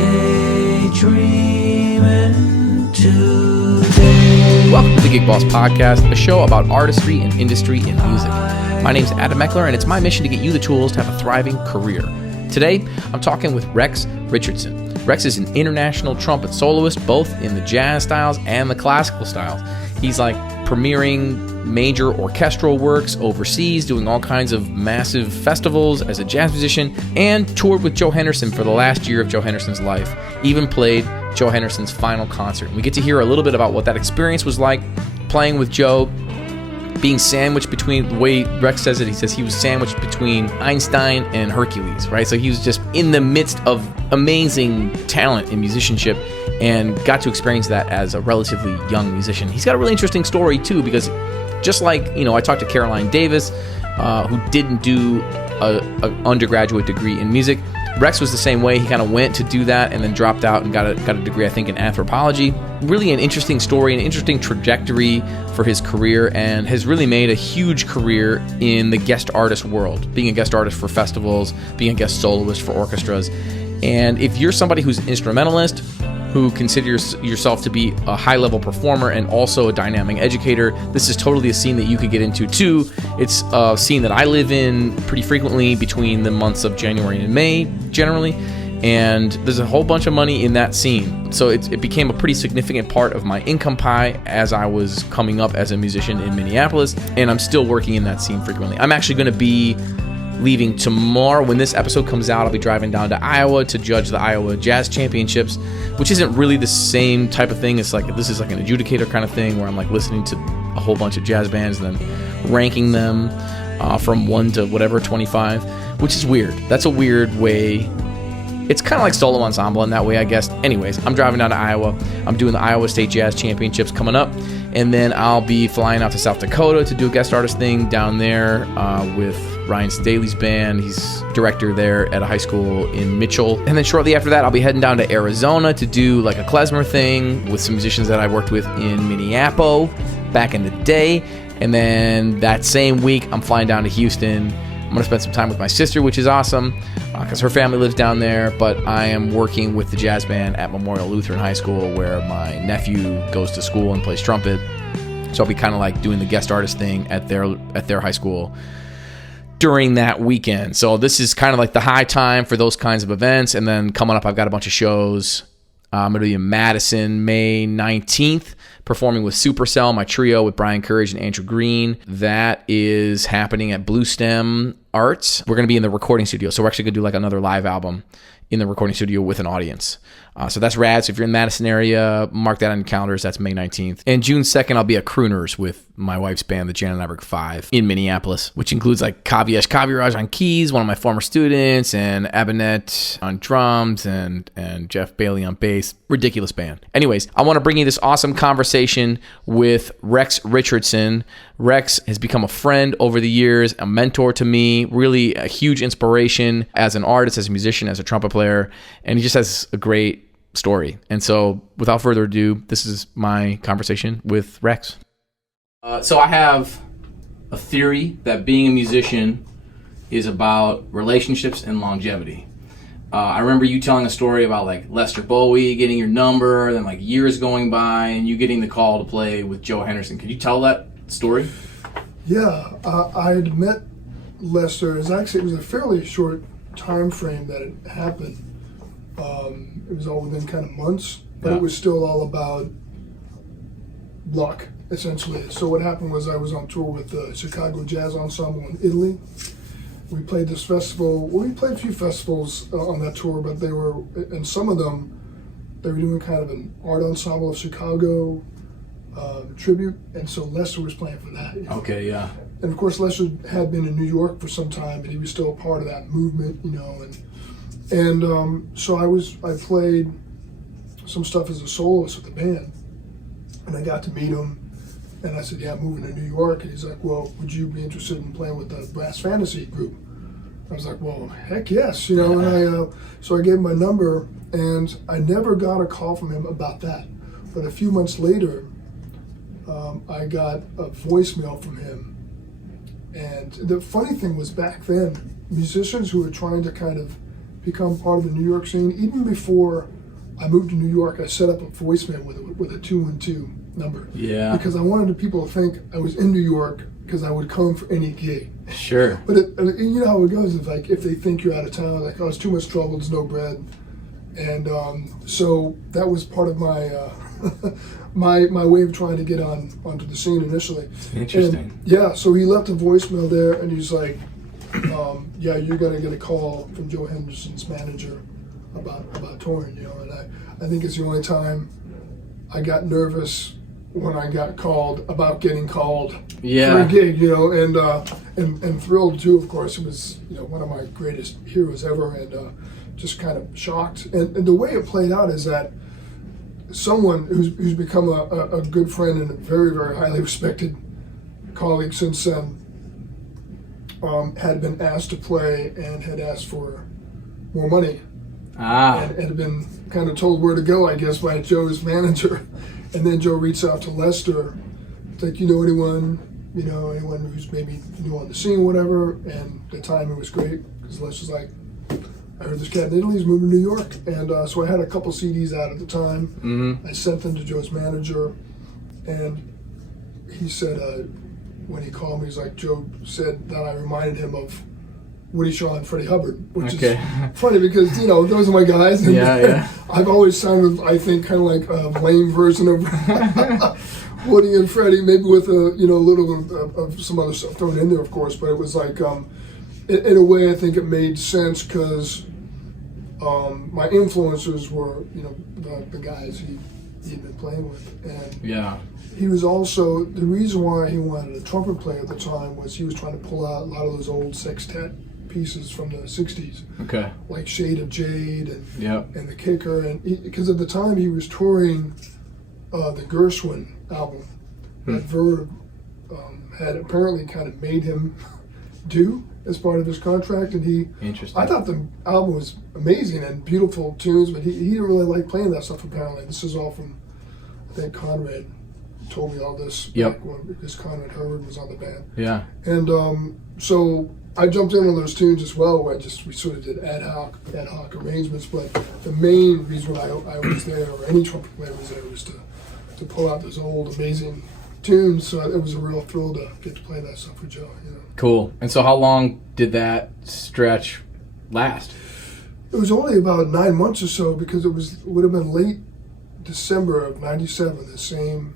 daydreaming today. Welcome to the Gig Boss Podcast, a show about artistry and industry in music. My name's Adam Meckler, and it's my mission to get you the tools to have a thriving career. Today, I'm talking with Rex Richardson. Rex is an international trumpet soloist, both in the jazz styles and the classical styles. He's like premiering major orchestral works overseas, doing all kinds of massive festivals as a jazz musician, and toured with Joe Henderson for the last year of Joe Henderson's life. Even played Joe Henderson's final concert. We get to hear a little bit about what that experience was like, playing with Joe, being sandwiched between, the way Rex says it, he says he was sandwiched between Einstein and Hercules, right? So he was just in the midst of amazing talent in musicianship and got to experience that as a relatively young musician. He's got a really interesting story too, because just like, I talked to Caroline Davis, who didn't do an undergraduate degree in music. Rex was the same way. He kind of went to do that and then dropped out and got a degree, I think, in anthropology. Really an interesting story, an interesting trajectory for his career, and has really made a huge career in the guest artist world, being a guest artist for festivals, being a guest soloist for orchestras. And if you're somebody who's an instrumentalist, who considers yourself to be a high-level performer and also a dynamic educator, this is totally a scene that you could get into too. It's a scene that I live in pretty frequently between the months of January and May, generally, and there's a whole bunch of money in that scene. So it became a pretty significant part of my income pie as I was coming up as a musician in Minneapolis, and I'm still working in that scene frequently. I'm actually going to be leaving tomorrow. When this episode comes out, I'll be driving down to Iowa to judge the Iowa Jazz Championships, which isn't really the same type of thing. It's like, this is like an adjudicator kind of thing where I'm like listening to a whole bunch of jazz bands and then ranking them from 1 to whatever, 25, which is weird. That's a weird way. It's kind of like solo ensemble in that way, I guess. Anyways, I'm driving down to Iowa. I'm doing the Iowa State Jazz Championships coming up, and then I'll be flying out to South Dakota to do a guest artist thing down there with Ryan Staley's band. He's director there at a high school in Mitchell. And then shortly after that, I'll be heading down to Arizona to do like a klezmer thing with some musicians that I worked with in Minneapolis back in the day. And then that same week, I'm flying down to Houston. I'm going to spend some time with my sister, which is awesome because her family lives down there. But I am working with the jazz band at Memorial Lutheran High School, where my nephew goes to school and plays trumpet. So I'll be kind of like doing the guest artist thing at their high school during that weekend. So this is kind of like the high time for those kinds of events. And then coming up, I've got a bunch of shows. I'm going to be in Madison May 19th, performing with Supercell, my trio with Brian Courage and Andrew Green. That is happening at Blue Stem Arts. We're going to be in the recording studio. So we're actually going to do like another live album in the recording studio with an audience. So that's rad. So if you're in the Madison area, mark that on your calendars. That's May 19th. And June 2nd, I'll be at Crooners with my wife's band, the Jan and Iberg 5, in Minneapolis, which includes like Kavyesh Kaviraj on keys, one of my former students, and Abinet on drums, and Jeff Bailey on bass. Ridiculous band. Anyways, I want to bring you this awesome conversation with Rex Richardson. Rex has become a friend over the years, a mentor to me, really a huge inspiration as an artist, as a musician, as a trumpet player, and he just has a great story. And so without further ado, this is my conversation with Rex. So I have a theory that being a musician is about relationships and longevity. I remember you telling a story about like Lester Bowie getting your number, then like years going by and you getting the call to play with Joe Henderson. Could you tell that story? Yeah, I had met Lester. It was a fairly short time frame that it happened. It was all within kind of months, but It was still all about luck, essentially. So what happened was I was on tour with the Chicago Jazz Ensemble in Italy. We played this festival. Well, we played a few festivals on that tour, but they were, and some of them, they were doing kind of an art ensemble of Chicago tribute, and so Lester was playing for that. Okay, yeah. And of course, Lester had been in New York for some time, and he was still a part of that movement, and so I played some stuff as a soloist with the band, and I got to meet him, and I said, yeah, I'm moving to New York, and he's like, well, would you be interested in playing with the Brass Fantasy group? I was like, well, heck yes, and so I gave him my number, and I never got a call from him about that, but a few months later, I got a voicemail from him, and the funny thing was back then, musicians who were trying to kind of become part of the New York scene. Even before I moved to New York, I set up a voicemail with a 212 number. Yeah. Because I wanted people to think I was in New York because I would come for any gig. Sure. But you know how it goes. If they think you're out of town, like, oh, it's too much trouble, there's no bread. And so that was part of my my way of trying to get onto the scene initially. Interesting. And, yeah, so he left a voicemail there, and he's like, yeah, you're going to get a call from Joe Henderson's manager about touring, you know. And I think it's the only time I got nervous when I got called about getting called for a gig, you know, and thrilled too, of course. It was, you know, one of my greatest heroes ever, and just kind of shocked. And the way it played out is that someone who's become a good friend and a very, very highly respected colleague since then had been asked to play and had asked for more money. And had been kind of told where to go, I guess, by Joe's manager. And then Joe reached out to Lester, like, you know anyone who's maybe new on the scene, whatever. And the timing was great because Lester's like, I heard this cat in Italy is moving to New York. And so I had a couple CDs out at the time. Mm-hmm. I sent them to Joe's manager, and he said, when he called me, he's like, Joe said that I reminded him of Woody Shaw and Freddie Hubbard, which is funny because, you know, those are my guys. And I've always sounded, I think, kind of like a lame version of Woody and Freddie, maybe with a little bit of some other stuff thrown in there, of course. But it was like, in a way, I think it made sense because my influencers were, you know, the guys he'd been playing with. And he was also, the reason why he wanted a trumpet player at the time was he was trying to pull out a lot of those old sextet pieces from the 60s. Okay. Like Shade of Jade and The Kicker. And because at the time he was touring the Gershwin album that Verve had apparently kind of made him do as part of his contract. And I thought the album was amazing and beautiful tunes, but he didn't really like playing that stuff apparently. This is all from, I think Conrad told me all this back when, because Conrad Herald was on the band. Yeah. And so I jumped in on those tunes as well, where we sort of did ad hoc arrangements, but the main reason why I was there, or any trumpet player was there, was to pull out those old amazing tunes. So it was a real thrill to get to play that stuff for Joe, you know. Cool. And so how long did that stretch last? It was only about 9 months or so, because it would have been late December of '97, the same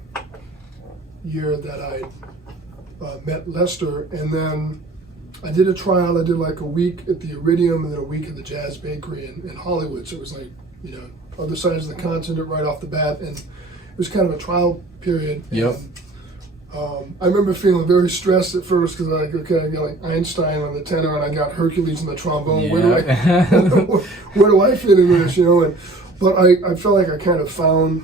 year that I met Lester. And then I did a trial. I did like a week at the Iridium and then a week at the Jazz Bakery in Hollywood. So it was like, you know, other sides of the continent right off the bat. And it was kind of a trial period. Yep. And, I remember feeling very stressed at first because I got like Einstein on the tenor and I got Hercules on the trombone. Yeah. Where do I fit into this, you know? But I felt like I kind of found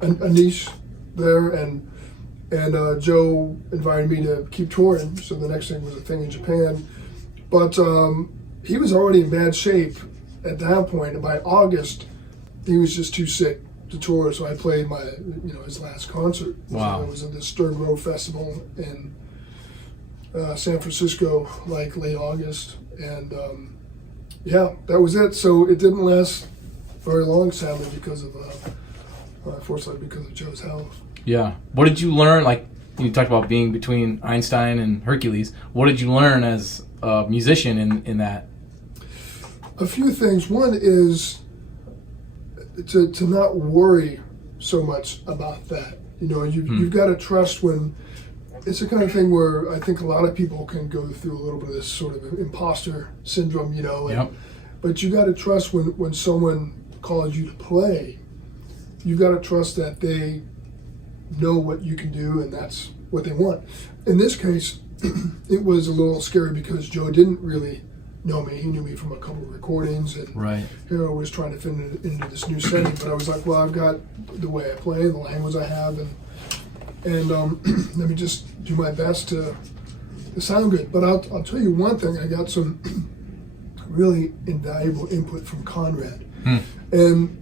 a niche there, and Joe invited me to keep touring. So the next thing was a thing in Japan. But he was already in bad shape at that point, and by August he was just too sick to tour. So I played his last concert. Wow. So it was at the Stern Grove Festival in San Francisco, like late August, and that was it. So it didn't last very long, sadly, because of unfortunately because of Joe's health. Yeah. What did you learn? Like, you talked about being between Einstein and Hercules. What did you learn as a musician in that? A few things. One is to not worry so much about that. You know, you've got to trust when it's the kind of thing where I think a lot of people can go through a little bit of this sort of imposter syndrome, you know. And, but you got to trust when someone calls you to play, you've got to trust that they know what you can do and that's what they want. In this case, it was a little scary because Joe didn't really know me. He knew me from a couple of recordings, and Herald was trying to fit into this new setting. But I was like, well, I've got the way I play, the language I have, and let me just do my best to sound good. But I'll tell you one thing. I got some really invaluable input from Conrad, and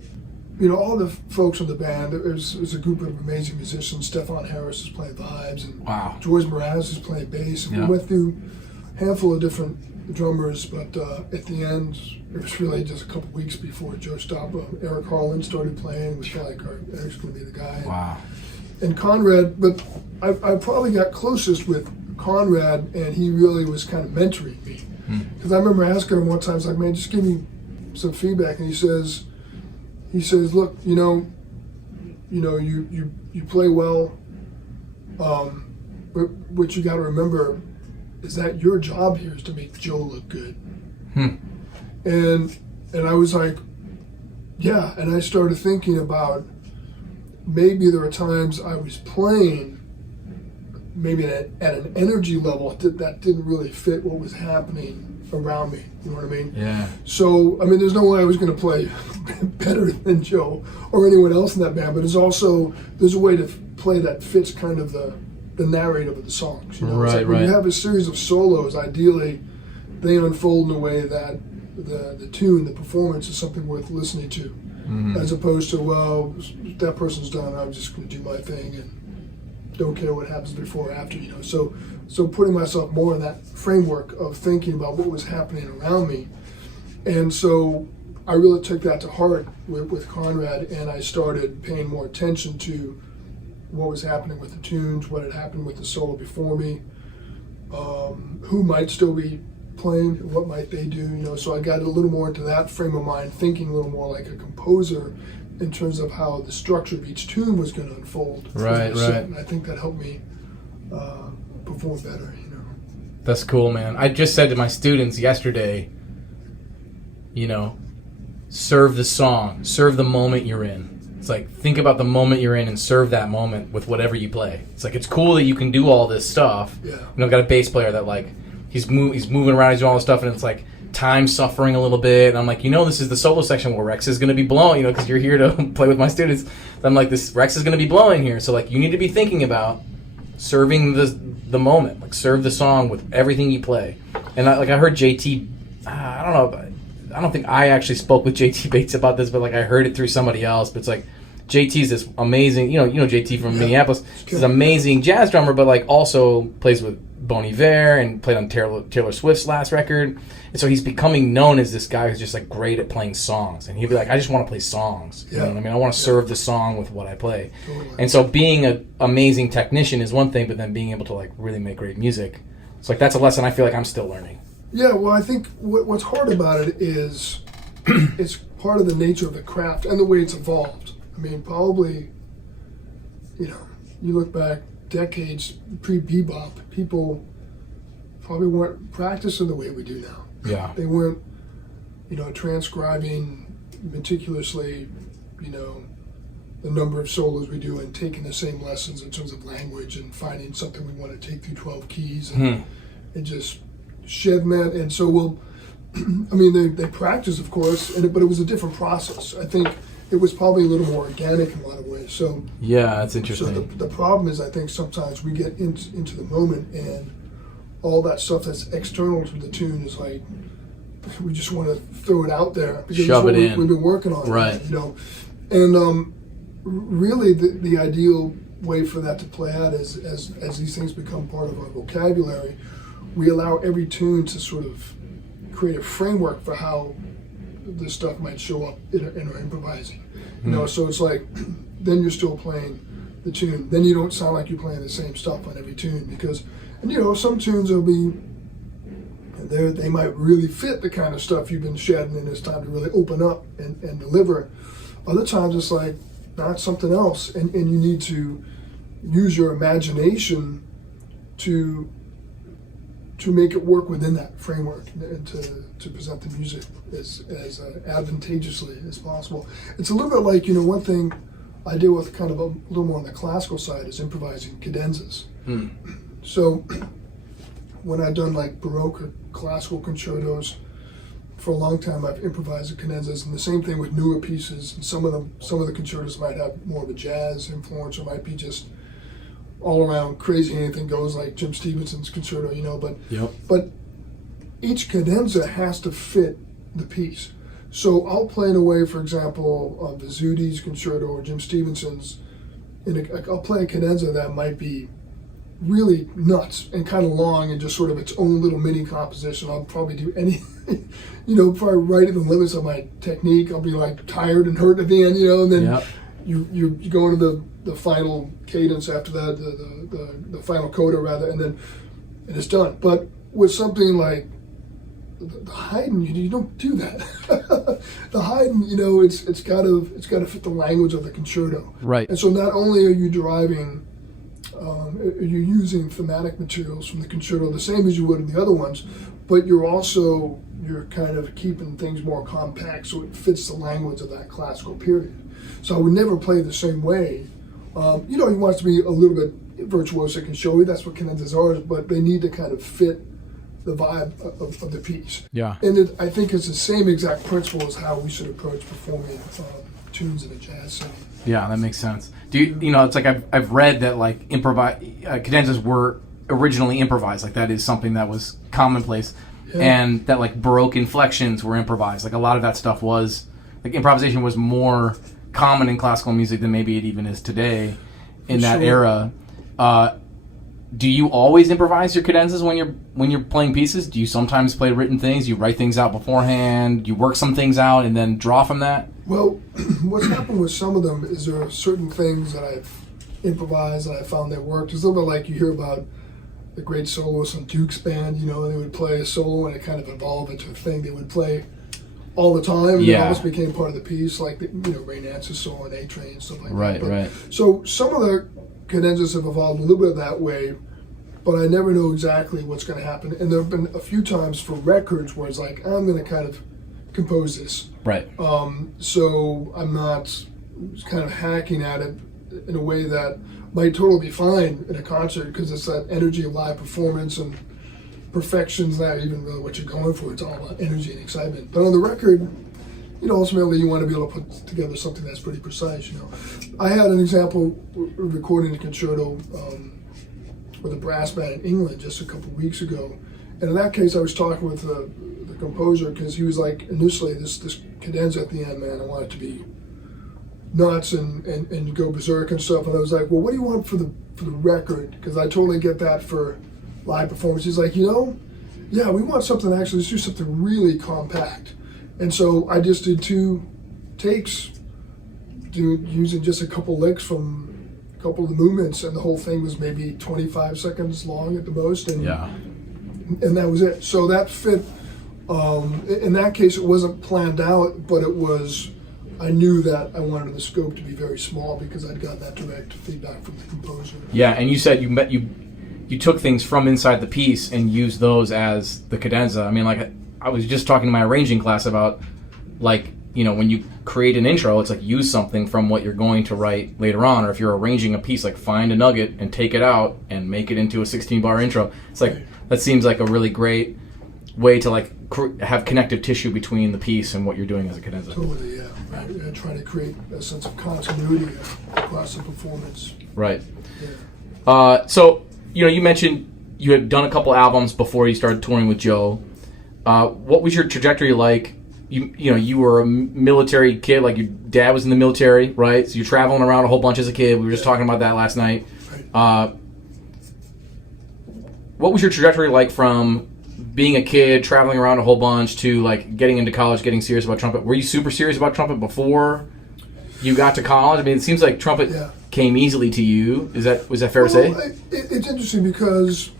you know, all the folks in the band. There's a group of amazing musicians. Stefan Harris is playing vibes, and George Mraz is playing bass. And we went through a handful of different the drummers, but at the end, it was really just a couple weeks before Joe stopped. Eric Harlan started playing. It was like, all right, Eric's going to be the guy. Wow. And Conrad, but I probably got closest with Conrad, and he really was kind of mentoring me. Because I remember asking him one time, I was like, man, just give me some feedback. And he says, look, you play well, but what you got to remember is that your job here is to make Joe look good. And I was like, yeah. And I started thinking about maybe there were times I was playing maybe at an energy level that didn't really fit what was happening around me. You know what I mean? Yeah. So, I mean, there's no way I was going to play better than Joe or anyone else in that band, but there's a way to play that fits kind of the narrative of the songs. You know? Right, it's like when right. you have a series of solos, ideally, they unfold in a way that the tune, the performance is something worth listening to, as opposed to, well, that person's done, I'm just going to do my thing and don't care what happens before or after, you know. So putting myself more in that framework of thinking about what was happening around me. And so I really took that to heart with Conrad, and I started paying more attention to what was happening with the tunes, what had happened with the solo before me, who might still be playing, what might they do, you know. So I got a little more into that frame of mind, thinking a little more like a composer in terms of how the structure of each tune was going to unfold. Right. And I think that helped me perform better, you know. That's cool, man. I just said to my students yesterday, serve the song, serve the moment you're in. It's like, think about the moment you're in and serve that moment with whatever you play. It's like, it's cool that you can do all this stuff. Yeah. Got a bass player that, like, he's moving around, he's doing all this stuff, and it's like time suffering a little bit. And I'm like, this is the solo section where Rex is going to be blowing, because you're here to play with my students. I'm like, Rex is going to be blowing here. So, like, you need to be thinking about serving the moment. Like, serve the song with everything you play. And I heard JT, I don't know, I don't think I actually spoke with JT Bates about this, but, like, I heard it through somebody else. But it's like, JT's this amazing, you know JT from Minneapolis. He's this amazing jazz drummer, but, like, also plays with Bon Iver and played on Taylor Swift's last record. And so he's becoming known as this guy who's just, like, great at playing songs. And he'd be like, I just want to play songs. You know what I mean? I want to serve the song with what I play. Totally. And so being an amazing technician is one thing, but then being able to, like, really make great music, it's like, that's a lesson I feel like I'm still learning. Yeah, well, I think what's hard about it is it's part of the nature of the craft and the way it's evolved. I mean, probably, you look back decades pre-bebop, people probably weren't practicing the way we do now. Yeah. They weren't, transcribing meticulously, the number of solos we do and taking the same lessons in terms of language and finding something we want to take through 12 keys and just shedding that. And so they practice, of course, but it was a different process. I think it was probably a little more organic in a lot of ways. So yeah, that's interesting. So the problem is, I think sometimes we get into the moment, and all that stuff that's external to the tune is like, we just want to throw it out there because shove it in. We've been working on, right? And really, the ideal way for that to play out is as these things become part of our vocabulary, we allow every tune to sort of create a framework for how this stuff might show up in our improvising. So it's like, then you're still playing the tune. Then you don't sound like you're playing the same stuff on every tune because, some tunes will be, they might really fit the kind of stuff you've been shedding, and it's time to really open up and deliver. Other times it's like, not something else, and you need to use your imagination to make it work within that framework and to present the music as advantageously as possible. It's a little bit like, one thing I deal with kind of a little more on the classical side is improvising cadenzas. So when I've done like Baroque or classical concertos, for a long time I've improvised the cadenzas, and the same thing with newer pieces. And some of the concertos might have more of a jazz influence, or might be just all around crazy, anything goes, like Jim Stevenson's concerto, but each cadenza has to fit the piece. So I'll play in a way, for example, of Vizzudi's concerto or Jim Stevenson's, I'll play a cadenza that might be really nuts and kind of long and just sort of its own little mini composition. I'll probably do anything, probably right at the limits of my technique. I'll be like tired and hurt at the end, and then Yep. you go into the final cadence after that, the final coda rather, and it's done. But with something like the Haydn, you don't do that. The Haydn, it's got to fit the language of the concerto. Right. And so not only are you deriving, you're using thematic materials from the concerto the same as you would in the other ones, but you're kind of keeping things more compact so it fits the language of that classical period. So I would never play the same way. You want it to be a little bit virtuosic and showy. That's what cadenzas are, but they need to kind of fit the vibe of the piece. Yeah. And I think it's the same exact principle as how we should approach performing tunes in a jazz setting. Yeah, that makes sense. Do you it's like I've read that like cadenzas were originally improvised. Like that is something that was commonplace, and that like Baroque inflections were improvised. Like a lot of that stuff was like improvisation was more common in classical music than maybe it even is today in that era. Do you always improvise your cadenzas when you're playing pieces? Do you sometimes play written things? You write things out beforehand? You work some things out and then draw from that? Well, what's happened with some of them is there are certain things that I've improvised and I found that worked. It's a little bit like you hear about the great soloists on Duke's band, and they would play a solo and it kind of evolved into a thing they would play all the time. And it almost became part of the piece, like Ray Nance's solo on A-Train and stuff like that. Right. So some of the cadenzas have evolved a little bit that way, but I never know exactly what's going to happen. And there have been a few times for records where it's like, I'm going to kind of compose this. Right. So I'm not kind of hacking at it in a way that might totally be fine in a concert, because it's that energy of live performance, and perfection's not even really what you're going for. It's all about energy and excitement. But on the record, ultimately you want to be able to put together something that's pretty precise. I had an example recording a concerto with a brass band in England just a couple of weeks ago, and in that case I was talking with the composer, because he was like, initially this cadenza at the end, man, I want it to be nuts and go berserk and stuff. And I was like, well, what do you want for the record? Because I totally get that for live performance. He's like, yeah, we want something actually, let's do something really compact. And so I just did 2 takes, using just a couple licks from a couple of the movements, and the whole thing was maybe 25 seconds long at the most, and that was it. So that fit. In that case, it wasn't planned out, but it was. I knew that I wanted the scope to be very small because I'd gotten that direct feedback from the composer. Yeah, and you said you took things from inside the piece and used those as the cadenza. I mean, like I was just talking to my arranging class about, like, when you create an intro, it's like use something from what you're going to write later on, or if you're arranging a piece, like find a nugget and take it out and make it into a 16-bar intro. It's like that seems like a really great way to like have connective tissue between the piece and what you're doing as a cadenza. Totally, yeah. I try to create a sense of continuity across the performance. Right. Yeah. So you mentioned you had done a couple albums before you started touring with Joe. What was your trajectory like? You were a military kid, like your dad was in the military, right? So you're traveling around a whole bunch as a kid. We were just talking about that last night. Right. What was your trajectory like from being a kid, traveling around a whole bunch, to like getting into college, getting serious about trumpet? Were you super serious about trumpet before you got to college? I mean, it seems like trumpet came easily to you. Was that fair to say? It's interesting because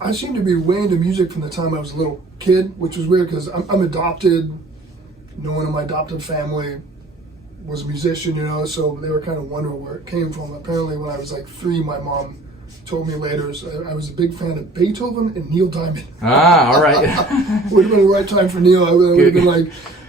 I seem to be way into music from the time I was a little kid, which was weird because I'm adopted. No one in my adopted family was a musician, so they were kind of wondering where it came from. Apparently, when I was like 3, my mom told me later I was a big fan of Beethoven and Neil Diamond. Ah, all right. Would have been the right time for Neil. I would have been like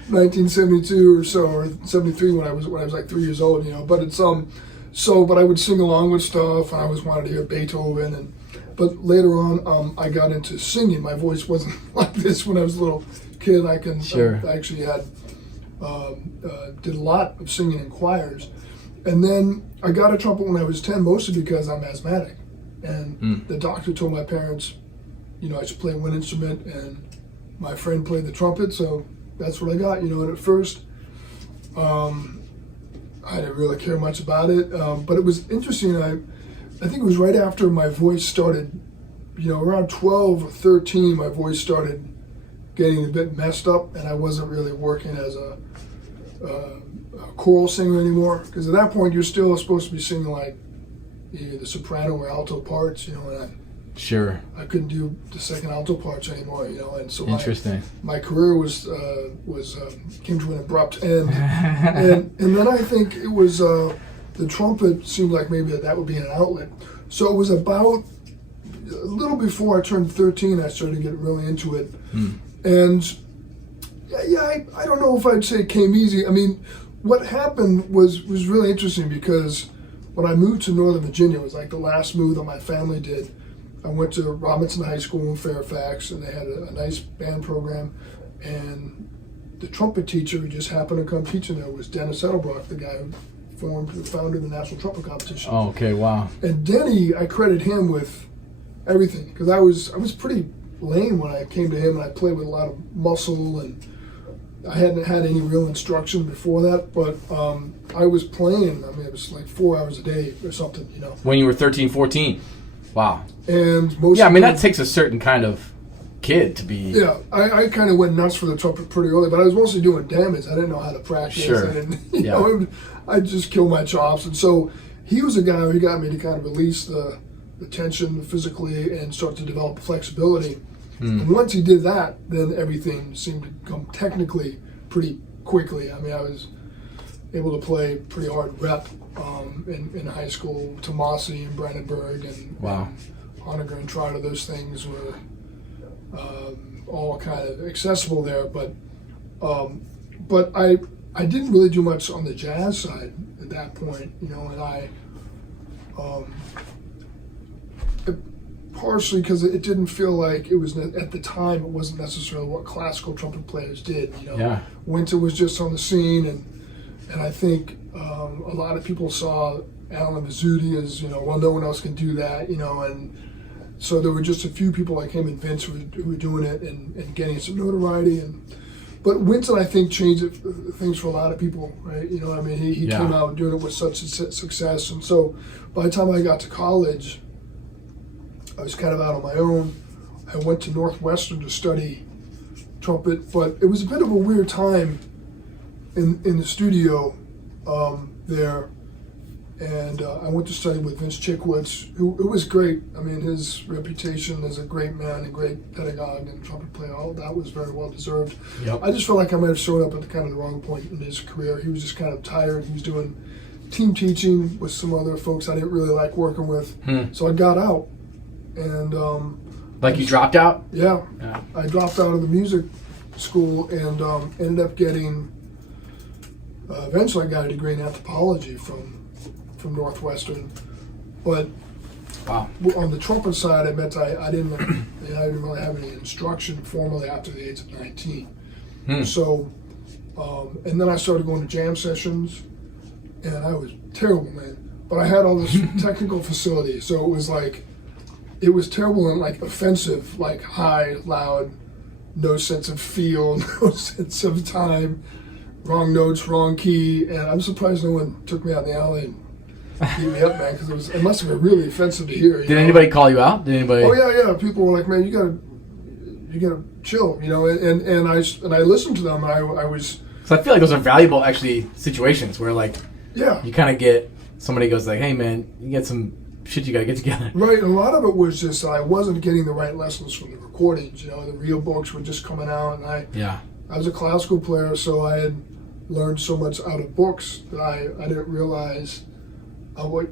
1972 or so, or 73 when I was like 3 years old, But it's but I would sing along with stuff, and I always wanted to hear Beethoven. But later on, I got into singing. My voice wasn't like this when I was a little kid. I actually had did a lot of singing in choirs, and then I got a trumpet when I was 10, mostly because I'm asthmatic, and the doctor told my parents, I should play one instrument, and my friend played the trumpet, so that's what I got. And at first, I didn't really care much about it, but it was interesting. I think it was right after my voice started, around 12 or 13, my voice started getting a bit messed up, and I wasn't really working as a choral singer anymore. Because at that point, you're still supposed to be singing like either the soprano or alto parts, and Sure. I couldn't do the second alto parts anymore, and so Interesting. my career was came to an abrupt end, and then I think it was the trumpet seemed like maybe that would be an outlet. So it was about a little before I turned 13, I started getting really into it, and I don't know if I'd say it came easy. I mean, what happened was really interesting because when I moved to Northern Virginia, it was like the last move that my family did. I went to Robinson High School in Fairfax, and they had a nice band program, and the trumpet teacher who just happened to come teaching there was Dennis Edelbrock, the guy who founded the National Trumpet Competition. Oh, okay, wow. And Denny, I credit him with everything, because I was pretty lame when I came to him, and I played with a lot of muscle, and I hadn't had any real instruction before that, but I was playing, it was like 4 hours a day or something, When you were 13, 14. Wow. And most that takes a certain kind of kid to be... Yeah, I kind of went nuts for the trumpet pretty early, but I was mostly doing damage. I didn't know how to practice. Sure. And, I'd just kill my chops. And so he was a guy who got me to kind of release the tension physically and start to develop flexibility. And once he did that, then everything seemed to come technically pretty quickly. I was able to play pretty hard rep in high school. Tomasi and Brandenburg and Wow. Honegger and Trotter, those things were all kind of accessible there. But I didn't really do much on the jazz side at that point, and I partially because it didn't feel like it was, at the time, it wasn't necessarily what classical trumpet players did, Yeah. Winter was just on the scene, and I think a lot of people saw Alan Vizzuti as, well, no one else can do that, and so there were just a few people like him and Vince who were doing it and getting some notoriety. But Winton, I think, changed things for a lot of people, right? He came out doing it with such success, and so by the time I got to college, I was kind of out on my own. I went to Northwestern to study trumpet, but it was a bit of a weird time in the studio there, and I went to study with Vince Chickwitz, who was great. His reputation as a great man and great pedagogue and trumpet player, all that was very well deserved. Yep. I just felt like I might have shown up at the wrong point in his career. He was just kind of tired. He was doing team teaching with some other folks I didn't really like working with, so I got out. And you dropped out? Yeah, I dropped out of the music school and ended up getting. Eventually, I got a degree in anthropology from Northwestern, but wow. On the trumpet side, I didn't really have any instruction formally after the age of 19. So, and then I started going to jam sessions, and I was terrible, man. But I had all this technical facility, so it was terrible and offensive, high, loud, no sense of feel, no sense of time, wrong notes, wrong key, and I'm surprised no one took me out in the alley and beat me up, man, because it must have been really offensive to hear. Did anybody call you out? Did anybody? Oh yeah. People were like, "Man, you gotta chill," and I listened to them, and I was. So I feel like those are valuable, actually, situations where you kind of get somebody goes like, "Hey, man, you get some shit you gotta get together." Right, and a lot of it was just I wasn't getting the right lessons from the recordings. The real books were just coming out, and I was a classical player, so I had learned so much out of books that I didn't realize.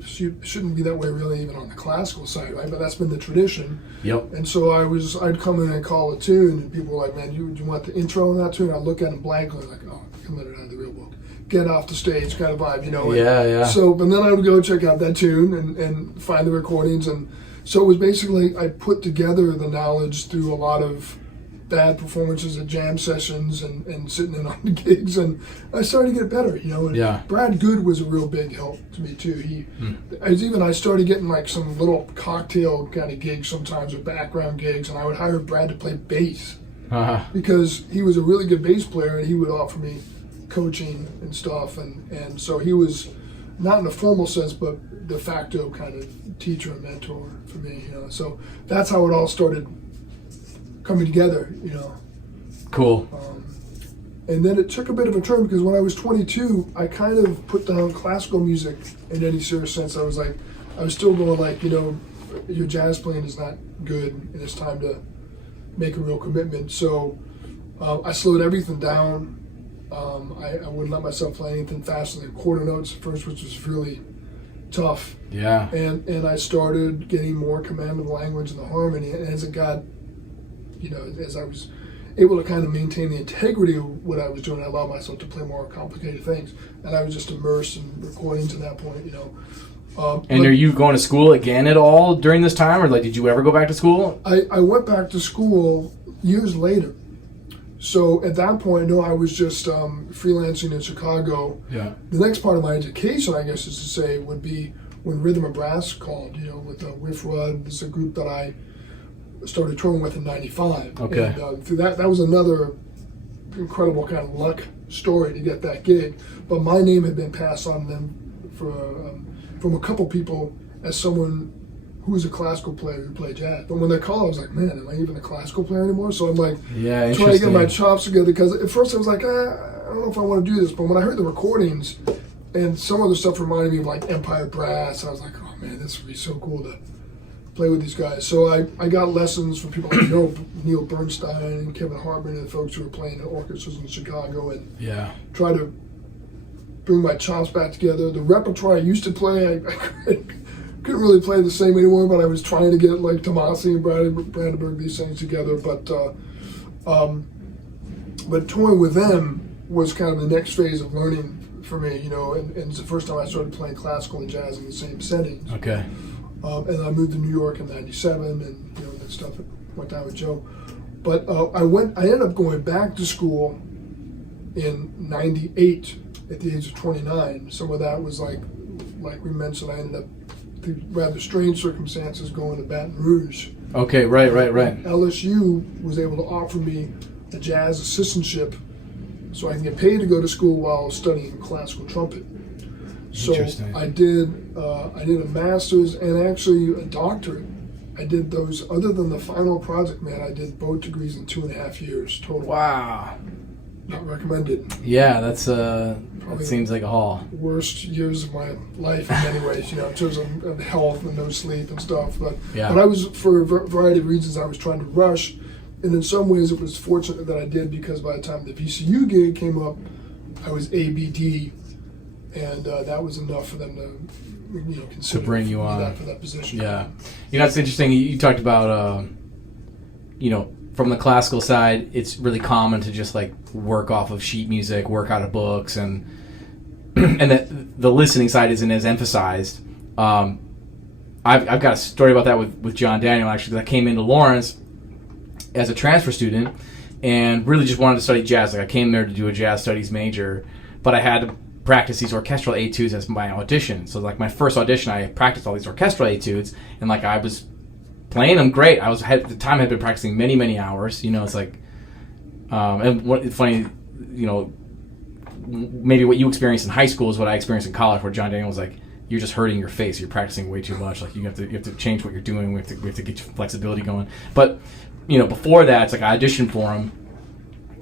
Shouldn't be that way really, even on the classical side, right? But that's been the tradition. Yep. And so I'd come in and call a tune, and people were like, "Man, do you want the intro on that tune?" I'd look at them blankly, like, "Oh, come let it out of the real book. Get off the stage," kind of vibe, Yeah. So, but then I would go check out that tune and find the recordings, and so it was basically I put together the knowledge through a lot of bad performances at jam sessions and sitting in on the gigs, and I started to get better, And Brad Good was a real big help to me too. I started getting some little cocktail kind of gigs sometimes, or background gigs, and I would hire Brad to play bass because he was a really good bass player, and he would offer me coaching and stuff, and so he was not in a formal sense, but de facto kind of teacher and mentor for me. So that's how it all started coming together. Cool. And then it took a bit of a turn because when I was 22, I kind of put down classical music in any serious sense. I was still going like, your jazz playing is not good and it's time to make a real commitment. So I slowed everything down. I wouldn't let myself play anything faster than quarter notes at first, which was really tough. Yeah. And I started getting more command of the language and the harmony. And as it got, as I was able to kind of maintain the integrity of what I was doing, I allowed myself to play more complicated things. And I was just immersed in recording to that point, And are you going to school again at all during this time, or like did you ever go back to school? I went back to school years later. So at that point, I was just freelancing in Chicago. Yeah. The next part of my education, I guess is to say, would be when Rhythm and Brass called, with FREDDie. This is a group that I started touring with in '95. Okay. And that was another incredible kind of luck story to get that gig. But my name had been passed on them from a couple people as someone who was a classical player who played jazz. But when they called, I was like, man, am I even a classical player anymore? So I'm like trying to get my chops together, because at first I was like, I don't know if I want to do this. But when I heard the recordings and some of the stuff reminded me of like Empire Brass, I was like, oh man, this would be so cool to play with these guys. So I got lessons from people like Neil Bernstein and Kevin Hartman and the folks who were playing in orchestras in Chicago, and try to bring my chops back together. The repertoire I used to play, I couldn't really play the same anymore, but I was trying to get like Tomasi and Brandenburg, these things together. But touring with them was kind of the next phase of learning for me, and it's the first time I started playing classical and jazz in the same settings. Okay. And I moved to New York in '97, and that stuff went down with Joe. But I ended up going back to school in '98 at the age of 29. Some of that was like we mentioned, I ended up through rather strange circumstances going to Baton Rouge. Okay, right. LSU was able to offer me a jazz assistantship so I can get paid to go to school while studying classical trumpet. So I did a master's and actually a doctorate. I did those, other than the final project, man, I did both degrees in 2.5 years total. Wow. Not recommended. Yeah, that seems like a haul. Worst years of my life in many ways, in terms of health and no sleep and stuff. But yeah. But I was, for a variety of reasons, I was trying to rush. And in some ways it was fortunate that I did, because by the time the VCU gig came up, I was ABD, and that was enough for them to consider to bring you on for that position. Yeah. It's interesting. You talked about, from the classical side, it's really common to just like work off of sheet music, work out of books, and that the listening side isn't as emphasized. I've got a story about that with John Daniel, actually, because I came into Lawrence as a transfer student and really just wanted to study jazz. Like I came there to do a jazz studies major, but I had to practice these orchestral etudes as my audition. So like my first audition, I practiced all these orchestral etudes, and like I was playing them great. At the time I had been practicing many, many hours. It's like, and what it's funny, maybe what you experienced in high school is what I experienced in college, where John Daniel was like, you're just hurting your face. You're practicing way too much. Like you have to change what you're doing. We have to get your flexibility going. But before that, it's like I auditioned for him,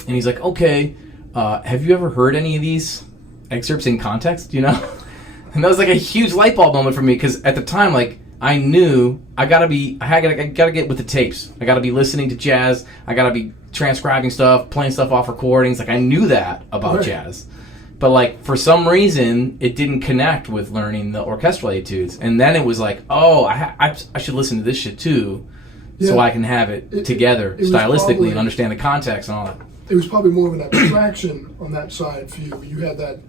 and he's like, okay, have you ever heard any of these excerpts in context? And that was like a huge light bulb moment for me, because at the time, like, I knew I gotta get with the tapes. I gotta be listening to jazz. I gotta be transcribing stuff, playing stuff off recordings. Like I knew that about jazz, but like for some reason it didn't connect with learning the orchestral etudes. And then it was like, oh, I should listen to this shit too, so I can have it together stylistically and understand the context and all that. It was probably more of an abstraction on that side for you. You had that.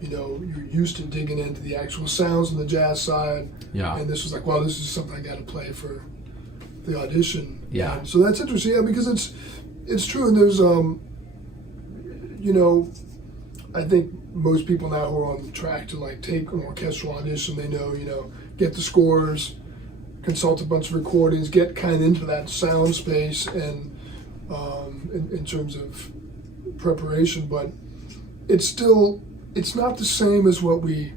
You're used to digging into the actual sounds on the jazz side. Yeah. And this was like, well, this is something I got to play for the audition. Yeah. And so that's interesting, because it's true. And there's, I think most people now who are on the track to like take an orchestral audition, they know, get the scores, consult a bunch of recordings, get kind of into that sound space, and in terms of preparation, but it's not the same as what we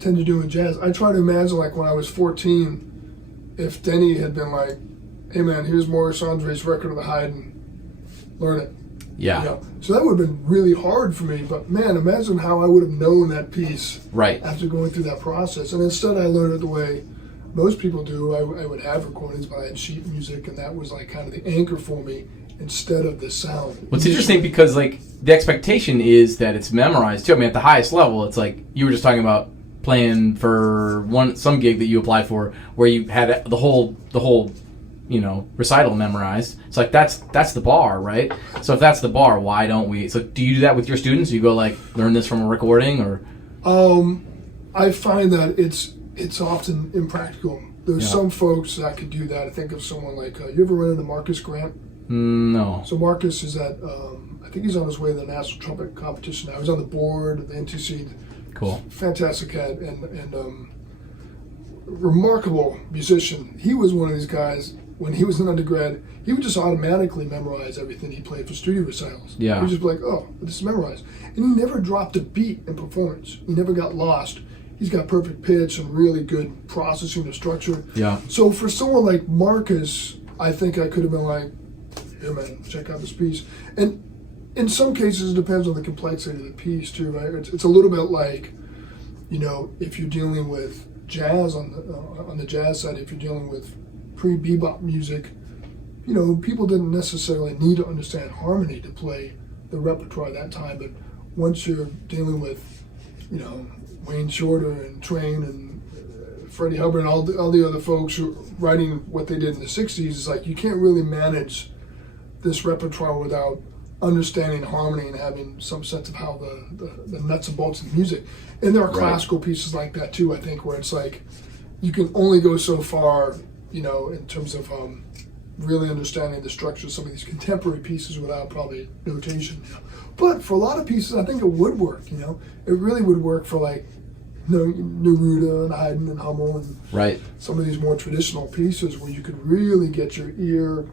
tend to do in jazz. I try to imagine, like, when I was 14, if Denny had been like, hey man, here's Maurice Andre's record of the Haydn, learn it. Yeah. You know? So that would have been really hard for me, but man, imagine how I would have known that piece Right. after going through that process. And instead I learned it the way most people do. I would have recordings, but I had sheet music, and that was like kind of the anchor for me instead of the sound. Well, it's interesting because, like, the expectation is that it's memorized, too. I mean, at the highest level, it's like, you were just talking about playing for some gig that you applied for where you had the whole you know, recital memorized. It's like, that's the bar, right? So if that's the bar, why don't we? So do you do that with your students? Do you go, like, learn this from a recording, or? I find that it's often impractical. There's some folks that could do that. I think of someone like, you ever run into Marcus Grant? No. So Marcus is at, I think he's on his way to the National Trumpet Competition now. He's on the board of the NTC. Cool. Fantastic cat and remarkable musician. He was one of these guys, when he was an undergrad, he would just automatically memorize everything he played for studio recitals. Yeah. He would just be like, oh, this is memorized. And he never dropped a beat in performance. He never got lost. He's got perfect pitch and really good processing of structure. Yeah. So for someone like Marcus, I think I could have been like, here man, check out this piece. And in some cases, it depends on the complexity of the piece too, right? It's a little bit like, you know, if you're dealing with jazz on the jazz side, if you're dealing with pre-bebop music, you know, people didn't necessarily need to understand harmony to play the repertoire at that time. But once you're dealing with, you know, Wayne Shorter and Train and Freddie Hubbard and all the other folks who are writing what they did in the 60s, it's like you can't really manage this repertoire without understanding harmony and having some sense of how the nuts and bolts of the music. And there are classical pieces like that too, I think, where it's like you can only go so far, you know, in terms of really understanding the structure of some of these contemporary pieces without probably notation. You know? But for a lot of pieces, I think it would work, you know. It really would work for, like, Neruda and Haydn and Hummel and some of these more traditional pieces where you could really get your ear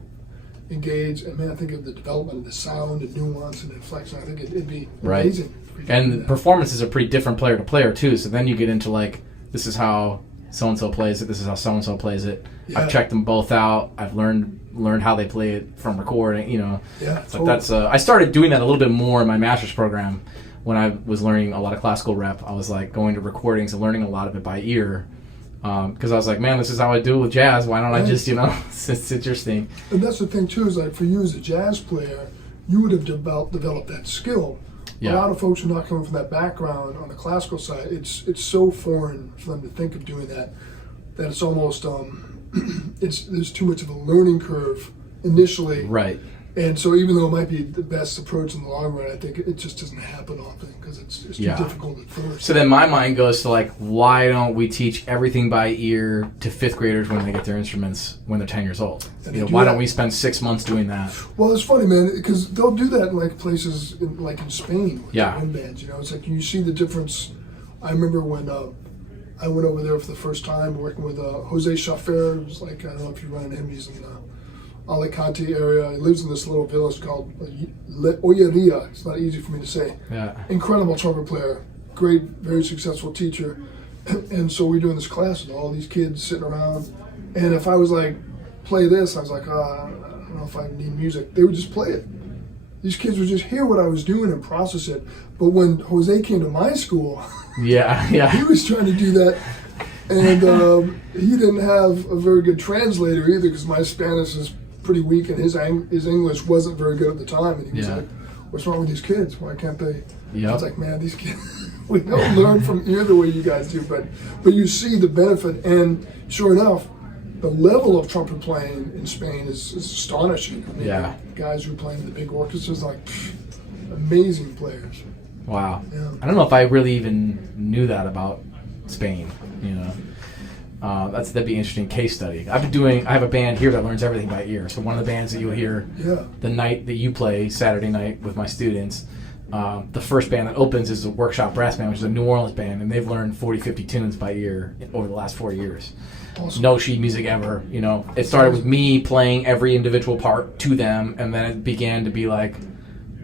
engaged. And man, I think of the development of the sound and nuance and inflection, I think it'd be amazing. And performance is a pretty different player to player too, so then you get into, like, this is how so-and-so plays it, this is how so-and-so plays it. Yeah. I've checked them both out. I've learned how they play it from recording, you know. Yeah, totally. That's I started doing that a little bit more in my master's program when I was learning a lot of classical rep. I was, like, going to recordings and learning a lot of it by ear because I was like, man, this is how I do it with jazz. Why don't I just, you know, it's interesting. And that's the thing too, is like for you as a jazz player, you would have developed that skill. Yeah. A lot of folks who are not coming from that background on the classical side, it's so foreign for them to think of doing that it's almost there's too much of a learning curve initially. Right. And so even though it might be the best approach in the long run, I think it just doesn't happen often because it's too difficult at first. So then my mind goes to, like, why don't we teach everything by ear to fifth graders when they get their instruments when they're 10 years old? You know, why don't we spend 6 months doing that? Well, it's funny, man, because they'll do that in, like, places like in Spain with wind bands. You know, it's like you see the difference. I remember when I went over there for the first time working with Jose Chafer. It was like, I don't know if you run into him. He's in the Alicante area. He lives in this little village called Olleria. It's not easy for me to say. Yeah. Incredible trumpet player, great, very successful teacher. And so we're doing this class with all these kids sitting around. And if I was like, play this, I was like, I don't know if I need music. They would just play it. These kids would just hear what I was doing and process it. But when Jose came to my school, he was trying to do that. And he didn't have a very good translator either because my Spanish is pretty weak and his English wasn't very good at the time. And he was like, what's wrong with these kids? Why can't they? I was like, man, these kids, we don't learn from ear the way you guys do. But you see the benefit. And sure enough, the level of trumpet playing in Spain is astonishing. I mean, guys who are playing in the big orchestras, like, amazing players. Wow. Yeah. I don't know if I really even knew that about Spain, you know. That'd be an interesting case study. I have a band here that learns everything by ear. So one of the bands that you'll hear the night that you play, Saturday night with my students, the first band that opens is a workshop brass band, which is a New Orleans band, and they've learned 40, 50 tunes by ear over the last 4 years. Awesome. No sheet music ever, you know. It started with me playing every individual part to them, and then it began to be like,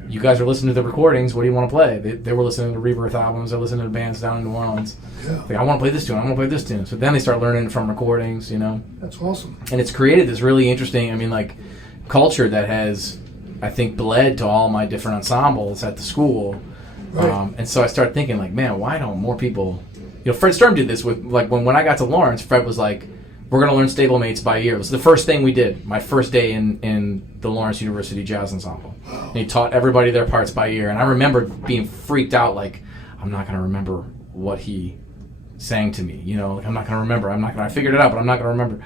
you guys are listening to the recordings. What do you want to play? They were listening to Rebirth albums. They're listening to bands down in New Orleans. Yeah. Like, I want to play this tune. I want to play this tune. So then they start learning it from recordings, you know. That's awesome. And it's created this really interesting, I mean, like, culture that has, I think, bled to all my different ensembles at the school. Right. And so I started thinking, like, man, why don't more people... You know, Fred Sturm did this with, like, when I got to Lawrence, Fred was like, we're going to learn stablemates by ear. It was the first thing we did, my first day in the Lawrence University Jazz Ensemble. Wow. And he taught everybody their parts by ear. And I remember being freaked out, like, I'm not going to remember what he sang to me. You know, like, I'm not going to remember. I figured it out, but I'm not going to remember.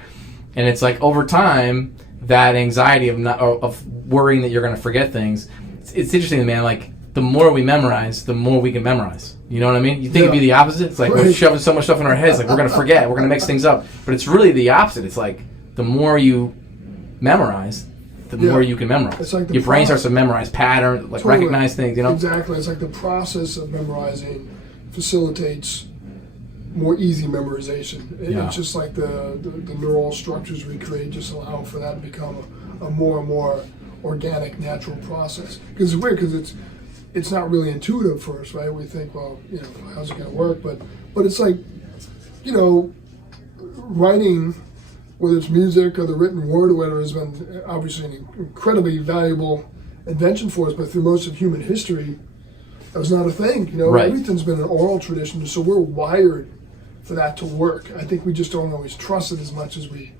And it's like, over time, that anxiety of worrying that you're going to forget things, it's interesting, man, like, the more we memorize, the more we can memorize. You know what I mean? You think it'd be the opposite? It's like, we're shoving so much stuff in our heads, like, we're going to forget, we're going to mix things up. But it's really the opposite. It's like, the more you memorize, the more you can memorize. It's like your brain starts to memorize patterns, like, recognize things, you know? Exactly. It's like the process of memorizing facilitates more easy memorization. It's just like the neural structures we create just allow for that to become a more and more organic, natural process. Because it's weird, because it's not really intuitive first, right? We think, well, you know, how's it going to work? But it's like, you know, writing, whether it's music or the written word or whatever, has been obviously an incredibly valuable invention for us. But through most of human history, that was not a thing. You know, right. Everything's been an oral tradition, so we're wired for that to work. I think we just don't always trust it as much as we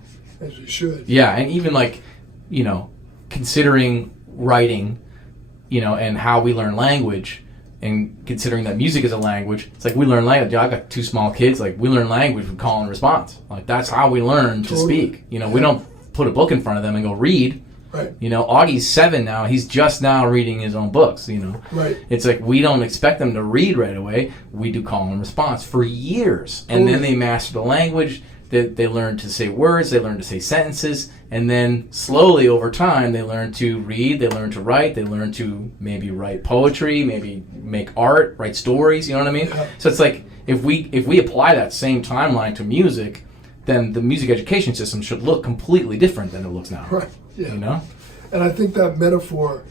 should. Yeah, and even, like, you know, considering writing, you know, and how we learn language, and considering that music is a language, it's like we learn language. I got 2 small kids, like, we learn language with call and response. Like, that's how we learn to speak. You know, we don't put a book in front of them and go read. Right. You know, Augie's 7 now. He's just now reading his own books, you know. Right. It's like we don't expect them to read right away. We do call and response for years. And then they master the language. They learn to say words. They learn to say sentences. And then slowly over time, they learn to read. They learn to write. They learn to maybe write poetry, maybe make art, write stories. You know what I mean? Yeah. So it's like if we apply that same timeline to music, then the music education system should look completely different than it looks now. Right. Yeah. You know? And I think that metaphor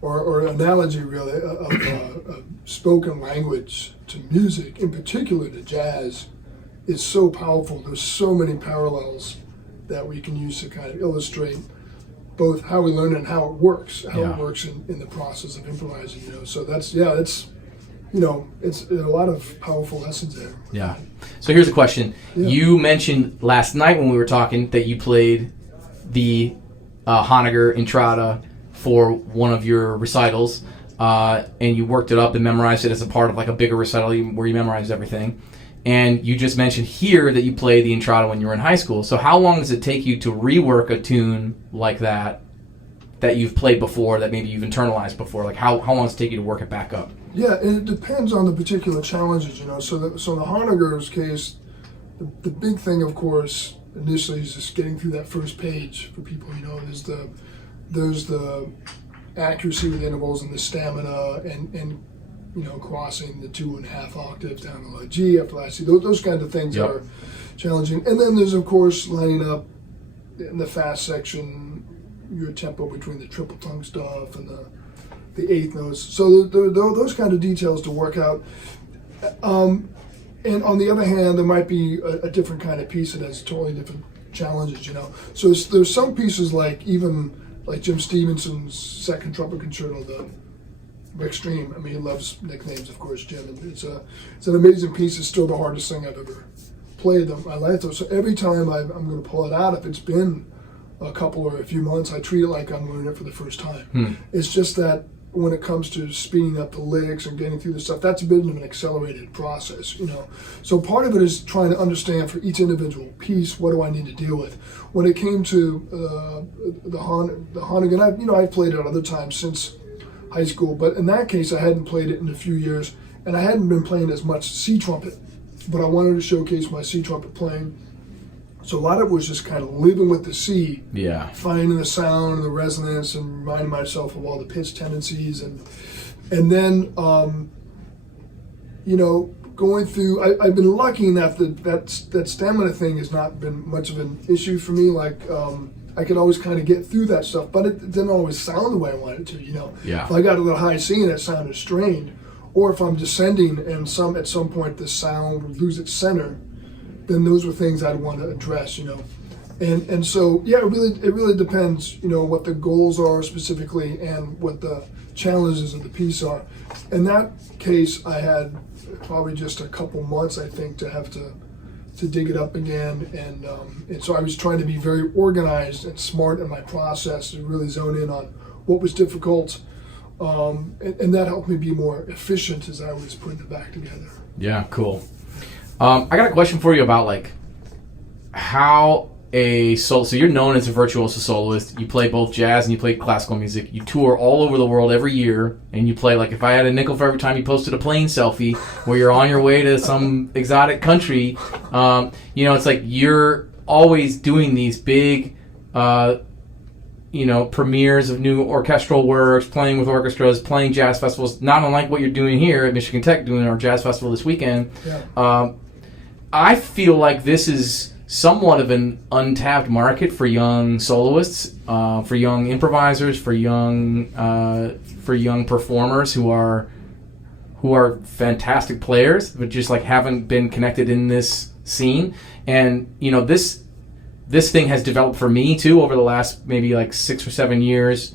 or analogy really of spoken language to music, in particular to jazz, is so powerful. There's so many parallels that we can use to kind of illustrate both how we learn and how it works, it works in the process of improvising. You know, so that's you know, it's a lot of powerful lessons there. Yeah. So here's a question. Yeah. You mentioned last night when we were talking that you played the Honegger Entrada for one of your recitals, and you worked it up and memorized it as a part of like a bigger recital where you memorized everything. And you just mentioned here that you played the Entrada when you were in high school. So how long does it take you to rework a tune like that you've played before, that maybe you've internalized before? Like how long does it take you to work it back up? Yeah, and it depends on the particular challenges, you know. So in the Honegger's case, the big thing, of course, initially is just getting through that first page for people. You know, there's the accuracy with intervals and the stamina and you know, crossing the 2.5 octaves down to like G after last C. Those kinds of things are challenging. And then there's, of course, lining up in the fast section your tempo between the triple tongue stuff and the eighth notes. So those kind of details to work out. And on the other hand, there might be a different kind of piece that has totally different challenges, you know. So there's some pieces like Jim Stevenson's second trumpet concerto, the Extreme. I mean, he loves nicknames, of course, Jim. And it's an amazing piece. It's still the hardest thing I've ever played in my life, though. So every time I'm going to pull it out, if it's been a couple or a few months, I treat it like I'm learning it for the first time. It's just that when it comes to speeding up the licks and getting through the stuff, that's a bit of an accelerated process, you know. So part of it is trying to understand for each individual piece, what do I need to deal with? When it came to the Honegger, I've played it other times since high school, but in that case I hadn't played it in a few years, and I hadn't been playing as much C trumpet, but I wanted to showcase my C trumpet playing. So a lot of it was just kind of living with the C, finding the sound and the resonance and reminding myself of all the pitch tendencies, and then you know, going through. I've been lucky enough that stamina thing has not been much of an issue for me. Like I could always kind of get through that stuff, but it didn't always sound the way I wanted it to, you know. Yeah. If I got a little high C and it sounded strained, or if I'm descending and at some point the sound would lose its center, then those were things I'd want to address, you know. And so, yeah, it really depends, you know, what the goals are specifically and what the challenges of the piece are. In that case, I had probably just a couple months, I think, to have to dig it up again. And so I was trying to be very organized and smart in my process and really zone in on what was difficult. And that helped me be more efficient as I was putting it back together. Yeah, cool. I got a question for you about like how so you're known as a virtuoso soloist. You play both jazz and you play classical music. You tour all over the world every year, and you play, like, if I had a nickel for every time you posted a plane selfie where you're on your way to some exotic country, you know, it's like you're always doing these big, you know, premieres of new orchestral works, playing with orchestras, playing jazz festivals, not unlike what you're doing here at Michigan Tech, doing our jazz festival this weekend. Yeah. I feel like this is somewhat of an untapped market for young soloists, for young improvisers, for young performers who are fantastic players, but just like haven't been connected in this scene. And you know, this thing has developed for me too over the last maybe like 6 or 7 years.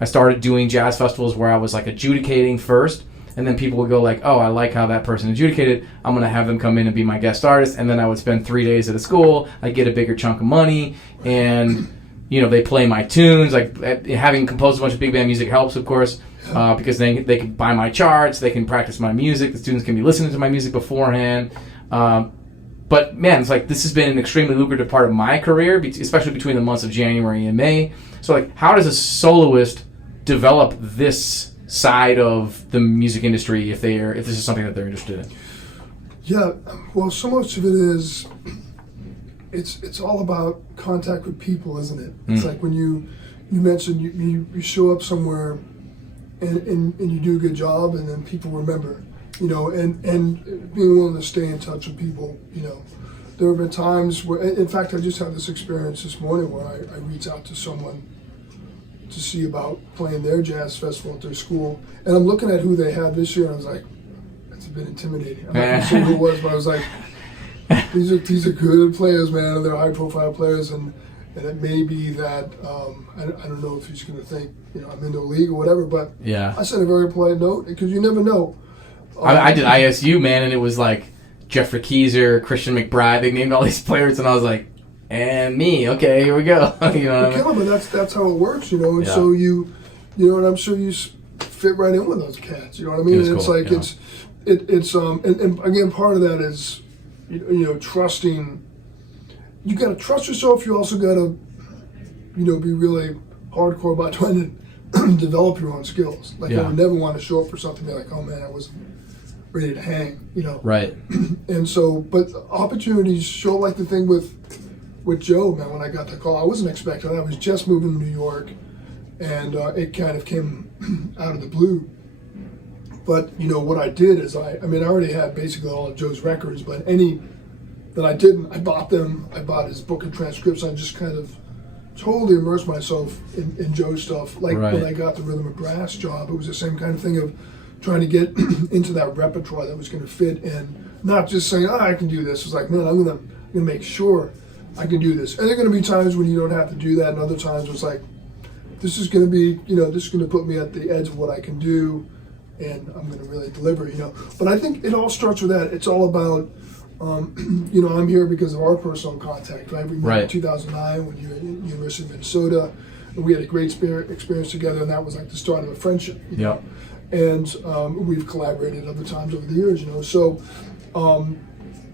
I started doing jazz festivals where I was like adjudicating first, and then people would go like, oh, I like how that person adjudicated, I'm going to have them come in and be my guest artist. And then I would spend 3 days at a school. I'd get a bigger chunk of money, and you know, they play my tunes. Like, having composed a bunch of big band music helps, of course, because they can buy my charts, they can practice my music, the students can be listening to my music beforehand. But man, it's like this has been an extremely lucrative part of my career, especially between the months of January and May. So like, how does a soloist develop this side of the music industry if this is something that they're interested in? Yeah, well, so much of it is it's all about contact with people, isn't it? It's like when you mentioned you show up somewhere and you do a good job, and then people remember, you know, and being willing to stay in touch with people, you know. There have been times where, in fact, I just had this experience this morning where I reached out to someone to see about playing their jazz festival at their school, and I'm looking at who they had this year, and I was like, that's a bit intimidating. I'm not sure who it was, but I was like, these are good players, man, and they're high profile players, and it may be that I don't know if he's going to think, you know, I'm in the league or whatever, but yeah, I sent a very polite note because you never know. I did ISU, man, and it was like Jeffrey Keyser, Christian McBride. They named all these players, and I was like, and me, okay, here we go. You know what I mean? But that's how it works, you know. And yeah. so you know, and I'm sure you fit right in with those cats. You know what I mean? It's cool, like yeah. it's and again, part of that is you know, trusting. You got to trust yourself. You also got to, you know, be really hardcore about trying to develop your own skills. Like, I would never want to show up for something and be like, oh man, I wasn't ready to hang, you know. Right. And so, but opportunities show, like the thing with Joe, man. When I got the call, I wasn't expecting it. I was just moving to New York, and it kind of came out of the blue. But you know what I did is I already had basically all of Joe's records, but any that I didn't, I bought them. I bought his book and transcripts. I just kind of totally immersed myself in Joe's stuff. Like when I got the rhythm and brass job, it was the same kind of thing of trying to get into that repertoire that was going to fit, and not just saying, I can do this. It was like, man, I'm gonna make sure I can do this. And there are going to be times when you don't have to do that, and other times it's like, this is going to be, you know, this is going to put me at the edge of what I can do, and I'm going to really deliver, you know. But I think it all starts with that. It's all about, you know, I'm here because of our personal contact, right? We met in 2009 when you were at the University of Minnesota, and we had a great experience together, and that was like the start of a friendship. Yeah. And we've collaborated other times over the years, you know. So,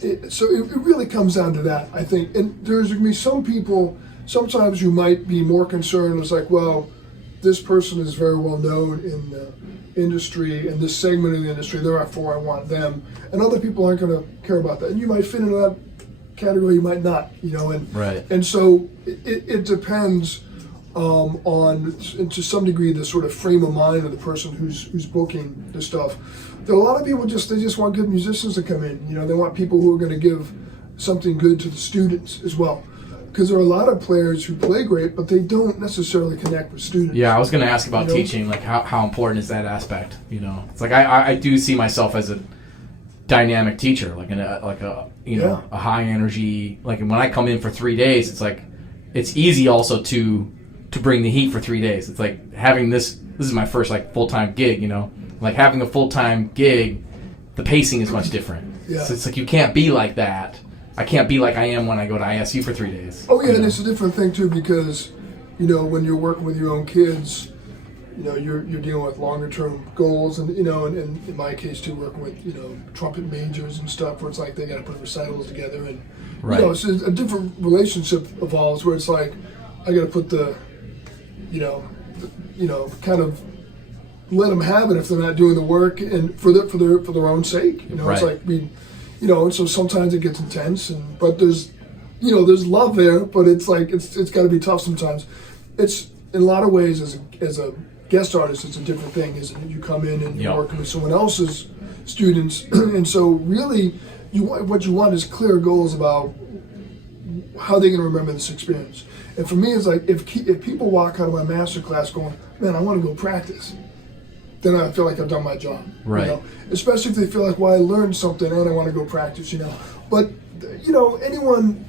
it really comes down to that, I think. And there's going to be some people, sometimes you might be more concerned. It's like, well, this person is very well known in the industry, in this segment of the industry, therefore I want them. And other people aren't going to care about that. And you might fit into that category, you might not, you know. And so it depends on, to some degree, the sort of frame of mind of the person who's booking the stuff. There are a lot of people they just want good musicians to come in. You know, they want people who are going to give something good to the students as well. because there are a lot of players who play great, but they don't necessarily connect with students. Yeah, I was going to ask about You know? teaching, like how important is that aspect? You know, it's like I do see myself as a dynamic teacher, like a high energy. Like when I come in for 3 days, it's like it's easy also to bring the heat for 3 days. It's like having this is my first like full-time gig. You know, like having a full-time gig, the pacing is much different. Yeah. So it's like you can't be like that. I can't be like I am when I go to ISU for 3 days. Oh yeah, and it's a different thing too because, you know, when you're working with your own kids, you know, you're dealing with longer term goals, and you know, and in my case too, working with, you know, trumpet majors and stuff where it's like they got to put recitals together, and Right. you know, it's a different relationship evolves where it's like I got to put you know, kind of let them have it if they're not doing the work and for their own sake. You know, it's Right. like you know, and so sometimes it gets intense, but there's, you know, there's love there, but it's like it's got to be tough sometimes. It's in a lot of ways as a guest artist, it's a different thing. Is you come in and you're working with someone else's students, and so really, what you want is clear goals about how they're going to remember this experience. And for me, it's like if people walk out of my master class going, "Man, I want to go practice," then I feel like I've done my job. Right. You know? Especially if they feel like, well, I learned something and I want to go practice, you know. But, you know, anyone,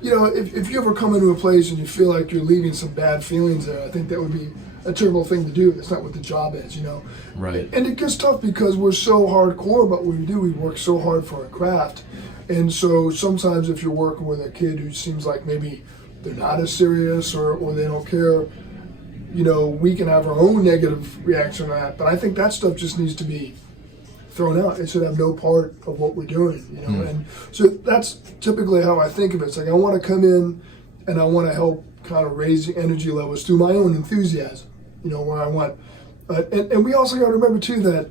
you know, if you ever come into a place and you feel like you're leaving some bad feelings there, I think that would be a terrible thing to do. That's not what the job is, you know. Right. And it gets tough because we're so hardcore about what we do. We work so hard for our craft. And so sometimes if you're working with a kid who seems like maybe they're not as serious or they don't care, you know, we can have our own negative reaction to that. But I think that stuff just needs to be thrown out. It should have no part of what we're doing, you know. And so that's typically how I think of it. It's like I want to come in and I want to help kind of raise the energy levels through my own enthusiasm, you know, where I want. And we also got to remember, too, that,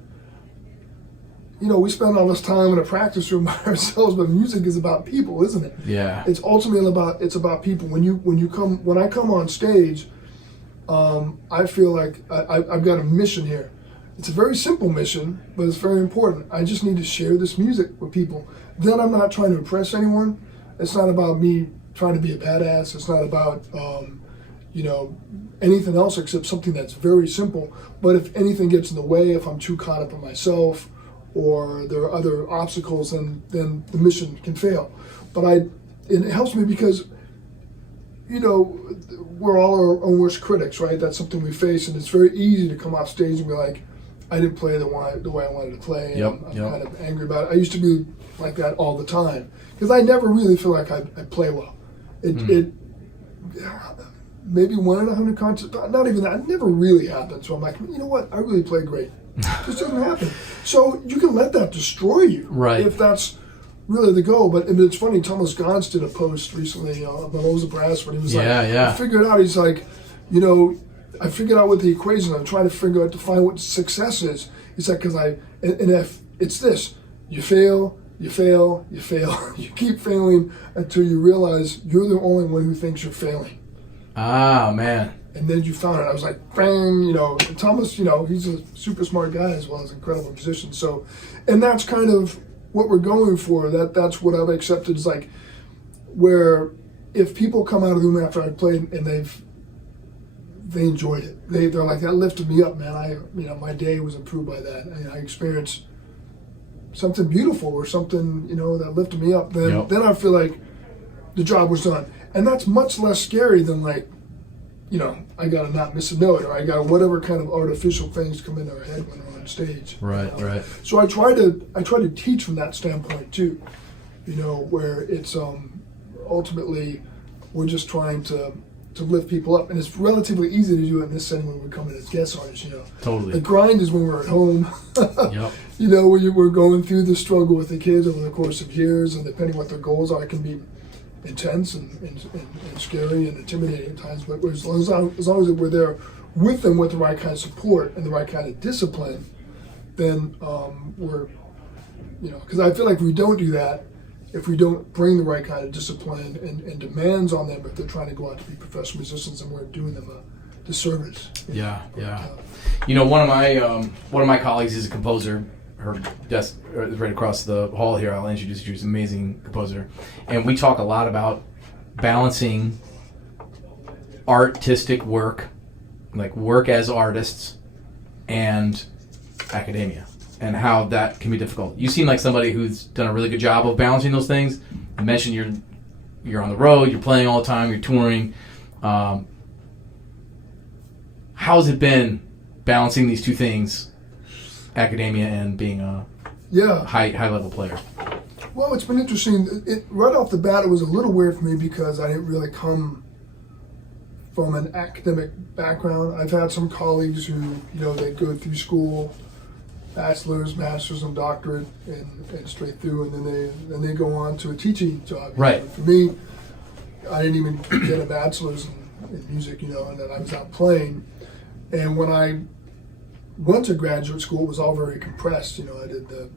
you know, we spend all this time in a practice room by ourselves, but music is about people, isn't it? Yeah. It's ultimately about people. When I come on stage, I feel like I've got a mission here. It's a very simple mission, but it's very important. I just need to share this music with people. Then I'm not trying to impress anyone. It's not about me trying to be a badass. It's not about, you know, anything else except something that's very simple. But if anything gets in the way, if I'm too caught up in myself, or there are other obstacles, then the mission can fail. But it helps me because, you know, we're all our own worst critics, right? That's something we face, and it's very easy to come off stage and be like, I didn't play the way I wanted to play. And I'm kind of angry about it. I used to be like that all the time because I never really feel like I play well. It maybe 1 in 100 concerts, not even that. It never really happened. So I'm like, you know what? I really play great. It just doesn't happen. So you can let that destroy you, right? If that's really the goal. But I mean, it's funny. Thomas Gans did a post recently on the Lowe's of Brass where he was I figured out. He's like, you know, I figured out what the equation. I'm trying to figure out to find what success is. He's like, because and if it's this, you fail, you fail, you fail, you keep failing until you realize you're the only one who thinks you're failing. Ah, man. And then you found it. I was like, bang, you know. And Thomas, you know, he's a super smart guy as well as an incredible musician. So, and that's kind of what we're going for. That's what I've accepted is like, where if people come out of the room after I played and they enjoyed it, they're like, that lifted me up, man. My day was improved by that. I experienced something beautiful or something, you know, that lifted me up. Then I feel like the job was done, and that's much less scary than like, you know, I gotta not miss a note, or I got whatever kind of artificial things come into our head when we're on stage. Right, you know? right. So I try to teach from that standpoint too, you know, where it's ultimately we're just trying to lift people up, and it's relatively easy to do it in this setting when we come in as guest artists. You know, totally. The grind is when we're at home. Yep. You know, when we're going through the struggle with the kids over the course of years, and depending what their goals are, it can be intense and scary and intimidating at times, but as long as we're there with them with the right kind of support and the right kind of discipline, then we're, you know, because I feel like if we don't do that, if we don't bring the right kind of discipline and demands on them if they're trying to go out to be professional musicians, then we're doing them a disservice. Yeah. You know, one of my colleagues is a composer. Her desk is right across the hall here. I'll introduce you. She's an amazing composer. And we talk a lot about balancing artistic work, like work as artists, and academia, and how that can be difficult. You seem like somebody who's done a really good job of balancing those things. You mentioned you're on the road, you're playing all the time, you're touring. How's it been balancing these two things, academia and being a high level player? Well, it's been interesting. Right off the bat, it was a little weird for me because I didn't really come from an academic background. I've had some colleagues who, they go through school, bachelor's, master's, and doctorate, and straight through, and then they go on to a teaching job. Right. For me, I didn't even get a bachelor's in music, and then I was out playing. And when I went to graduate school, it was all very compressed. I did the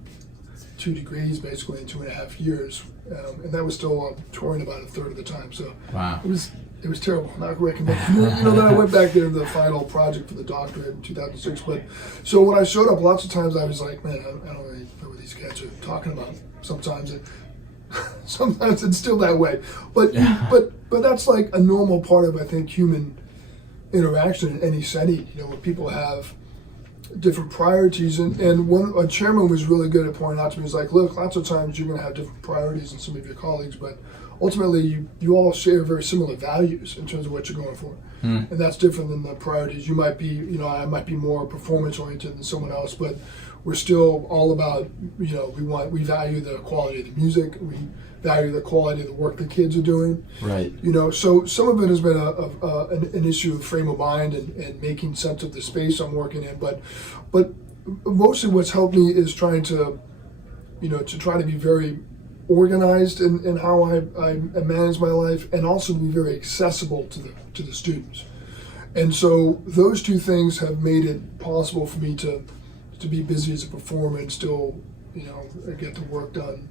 2 degrees basically in 2.5 years, and that was still touring about a third of the time. So wow. It was terrible. Not recommended. Then I went back there to the final project for the doctorate in 2006. But so when I showed up, lots of times I was like, man, I don't really know what these cats are talking about. Sometimes it's still that way. But that's like a normal part of, I think, human interaction in any setting. Where people have different priorities, and a chairman was really good at pointing out to me, he's like, look, lots of times you're going to have different priorities than some of your colleagues, but ultimately you all share very similar values in terms of what you're going for. And that's different than the priorities. You might be, I might be more performance oriented than someone else, but we're still all about, we value the quality of the music, we value the quality of the work the kids are doing. Right. So some of it has been an issue of frame of mind and making sense of the space I'm working in, but mostly what's helped me is trying to, to try to be very organized in how I manage my life, and also to be very accessible to the students. And so those two things have made it possible for me to be busy as a performer and still, get the work done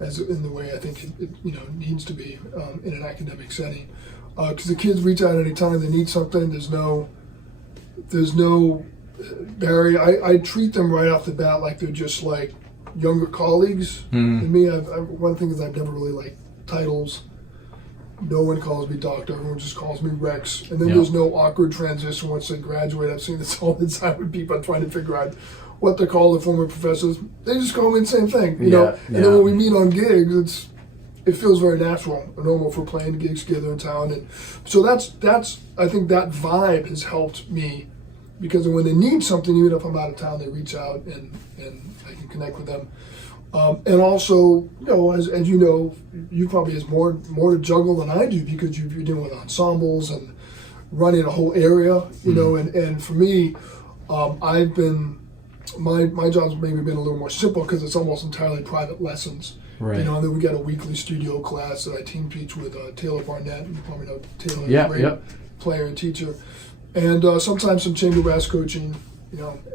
as in the way I think it needs to be in an academic setting. Because the kids reach out anytime they need something. There's no barrier. I treat them right off the bat like they're just like younger colleagues. And me, one thing is I've never really liked titles. No one calls me doctor. Everyone just calls me Rex. And then there's no awkward transition once they graduate. I've seen this all the time with people trying to figure out what they call the former professors. They just call me the same thing, you know. And then when we meet on gigs, it feels very natural and normal for playing gigs together in town. And so that's I think that vibe has helped me, because when they need something, even if I'm out of town, they reach out and I can connect with them. And also, as you know, you probably has more to juggle than I do, because you're dealing with ensembles and running a whole area, you know. And for me, I've been my job's maybe been a little more simple because it's almost entirely private lessons. Right. And then we got a weekly studio class that I team teach with Taylor Barnett. You probably know Taylor, great player and teacher. And sometimes some chamber brass coaching,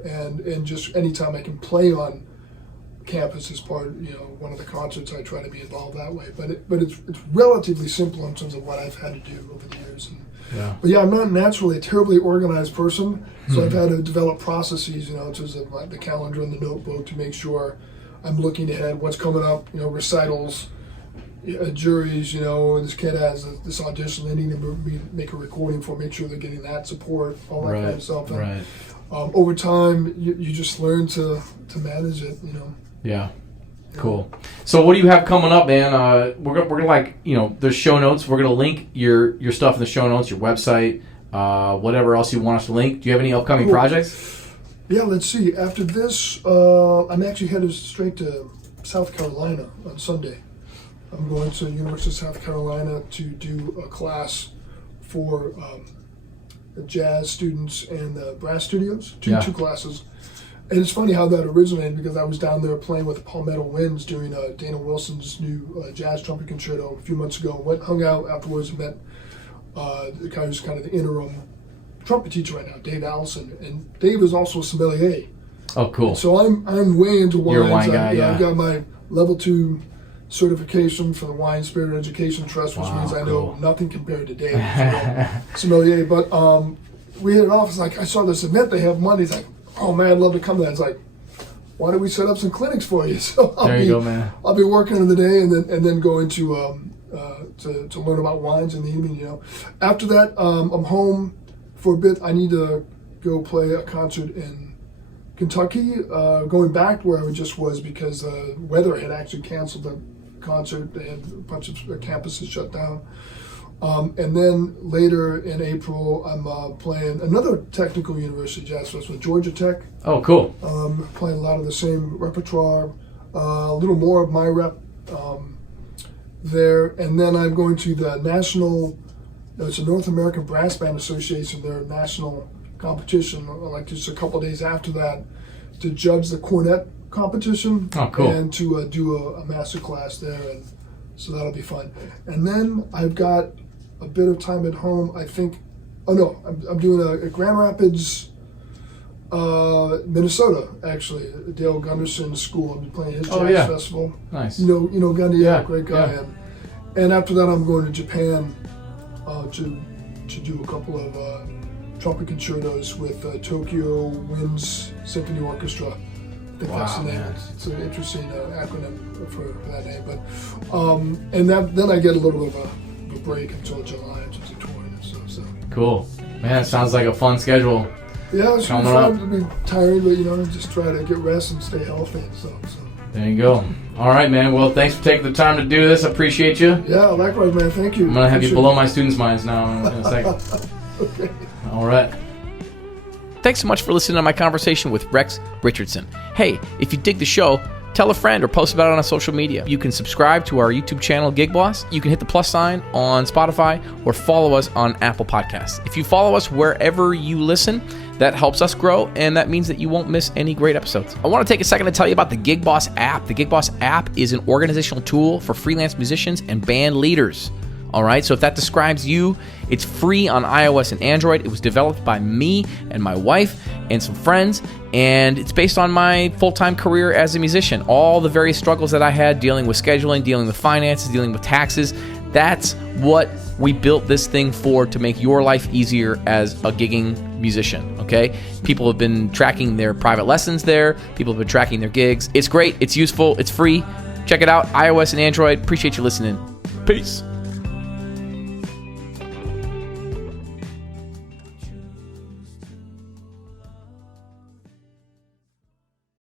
and just anytime I can play on campus as part of, one of the concerts, I try to be involved that way. But it's relatively simple in terms of what I've had to do over the years. But I'm not naturally a terribly organized person, so I've had to develop processes, in terms of the calendar and the notebook to make sure I'm looking ahead, what's coming up, recitals, juries, this kid has this audition, they need to make a recording for, make sure they're getting that support, all that kind of stuff. And, over time, you just learn to manage it, Yeah. Cool. So what do you have coming up, man? We're gonna there's show notes. We're gonna link your stuff in the show notes, your website, whatever else you want us to link. Do you have any upcoming projects? Yeah, let's see. After this, I'm actually headed straight to South Carolina on Sunday. I'm going to the University of South Carolina to do a class for the jazz students and the brass studios. Two classes. And it's funny how that originated, because I was down there playing with the Palmetto Winds doing Dana Wilson's new jazz trumpet concerto a few months ago. Hung out afterwards and met the guy who's kind of the interim trumpet teacher right now, Dave Allison. And Dave is also a sommelier. Oh, cool. And so I'm way into wines. You're a wine guy, I've got my level 2 certification for the Wine Spirit Education Trust, which means I know nothing compared to Dave, sommelier. But we hit it off. It's like, I saw this event they have Monday. It's like, oh man, I'd love to come to that. It's like, why don't we set up some clinics for you? So there you go, man. I'll be working in the day and then go into to learn about wines in the evening. You know, after that, I'm home for a bit. I need to go play a concert in Kentucky. Going back where I just was because the weather had actually canceled the concert. They had a bunch of campuses shut down. And then later in April, I'm playing another technical university jazz festival, Georgia Tech. Oh, cool. Playing a lot of the same repertoire, a little more of my rep there. And then I'm going to the national, it's a North American Brass Band Association, their national competition, like just a couple of days after that, to judge the cornet competition. Oh, cool. And to do a master class there. And so that'll be fun. And then I've got a bit of time at home, I think. Oh no, I'm doing a Grand Rapids, Minnesota, actually, Dale Gunderson School. I'm playing his jazz festival. Nice. You know Gundy, Yeah, great guy. yeah. And after that, I'm going to Japan to do a couple of trumpet concertos with Tokyo Winds Symphony Orchestra. I think that's the name. Man. It's an interesting acronym for that name. But and then I get a little bit of a break until July, which is a touring and stuff. So Cool. Man, it sounds like a fun schedule. yeah, it's Coming fun up. to be tired, but just try to get rest and stay healthy and stuff. So There you go. All right, man. Well, thanks for taking the time to do this. I appreciate you. yeah, likewise, man. Thank you. I'm going to have you Appreciate blow it. my students' minds now in a second. Okay. All right. Thanks so much for listening to my conversation with Rex Richardson. Hey, if you dig the show, tell a friend or post about it on social media. You can subscribe to our YouTube channel, Gig Boss. You can hit the plus sign on Spotify or follow us on Apple Podcasts. If you follow us wherever you listen, that helps us grow, and that means that you won't miss any great episodes. I want to take a second to tell you about the Gig Boss app. The Gig Boss app is an organizational tool for freelance musicians and band leaders. All right, so if that describes you, it's free on iOS and Android. It was developed by me and my wife and some friends, and it's based on my full-time career as a musician. All the various struggles that I had dealing with scheduling, dealing with finances, dealing with taxes. That's what we built this thing for, to make your life easier as a gigging musician, okay? People have been tracking their private lessons there. People have been tracking their gigs. It's great. It's useful. It's free. Check it out, iOS and Android. Appreciate you listening. Peace.